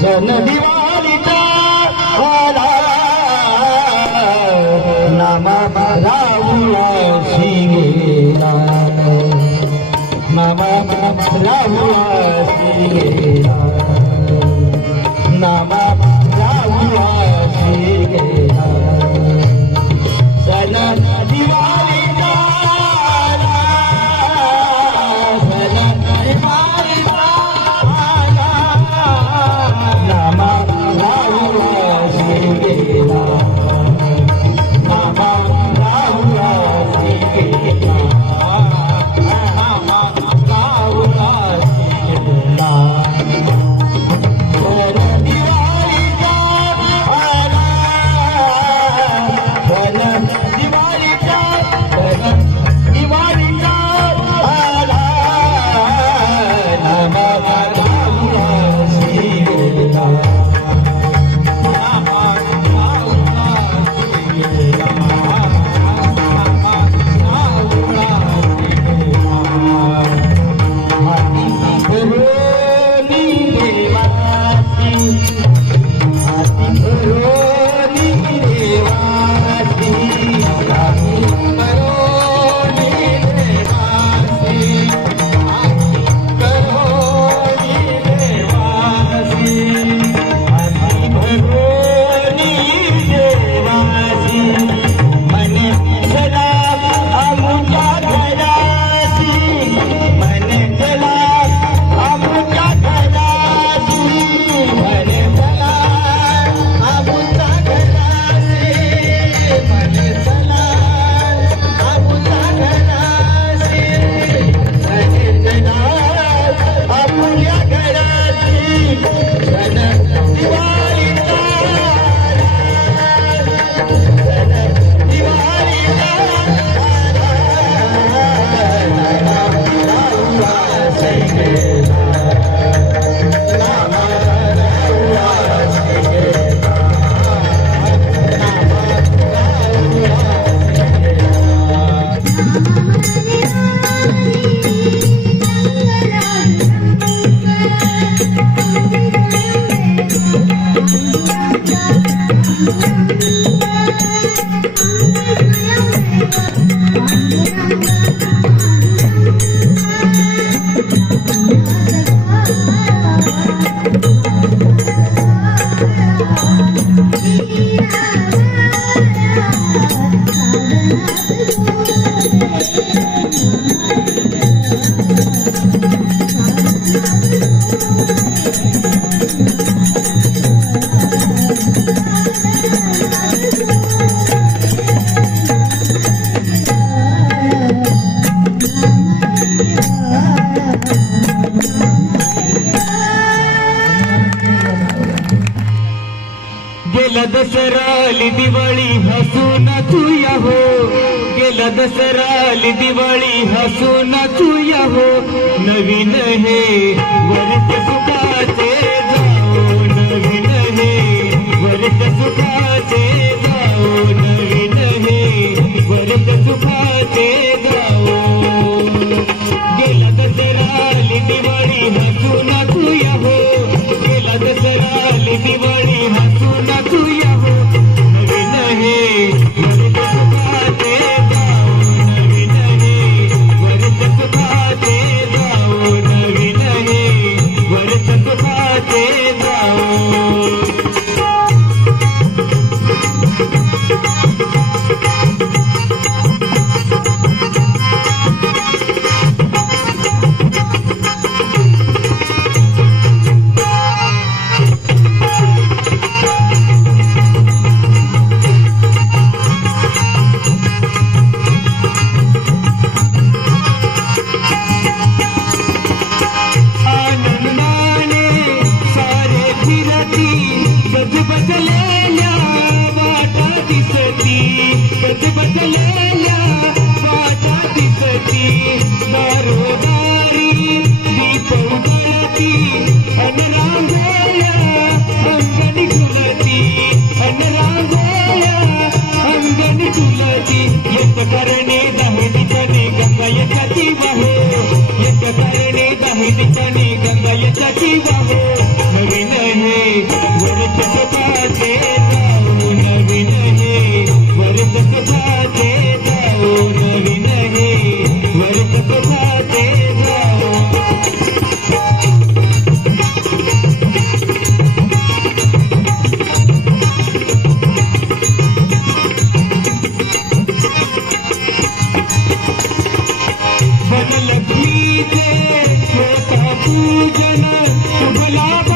सण दिवाळीचा आला नामा राहुळाशी गेला नामा राहुळाशी गेला नामा राहुळाशी गेला सण दिवाळीचा आला सण दिवाळीचा आला नामा राहुळाशी गेला नामा राहुळाशी गेला नामा राहुळाशी गेला सण दिवाळीचा आला सण दिवाळीचा सण दिवाळीचा आला नामा राहुळाशी गेला नामा राहुळाशी गेला नामा राहुळाशी गेला हाती भरोनी देवासी हाती भरोनी देवासी हाती भरोनी देवासी हाती भरोनी देवासी मन चला आमुच्या घरासी मन चला आमुच्या घरासी मन चला आमुच्या घरासी मन चला आमुच्या घरासी मन चला आमुच्या घरासी सण दिवाळीचा सण दिवाळीचा नामा राहुळाशी गेला नामा राहुळाशी गेला नामा राहुळाशी गेला दसरा आली दिवाळी हसून तुया हो गेला दसरा आली दिवाळी हसून तुया हो नवीन हे वर्ष सुखाचे जाओ नवीन हे वर्ष सुखाचे जाओ नवीन हे वर्ष सुखाचे जाओ गेला दसरा आली दिवाळी हसून तुया हो गेला दसरा आली दिवाळी हसून तुया हो नवीन हे वर्ष सुखाचे जाओ नवीन हे वर्ष सुखाचे जाओ नवीन हे वर्ष सुखाचे जाओ बदलल्या वाटा दिसती दारोदारी दीप उजळती अन रांगोळ्या अंगणी फुलती अन रांगोळ्या अंगणी फुलती येत करणे दहे दिसणे गंगा येताची वाहो येत करणे दहे दिसणे गंगा येताची वाहो नवीन हे गुलाब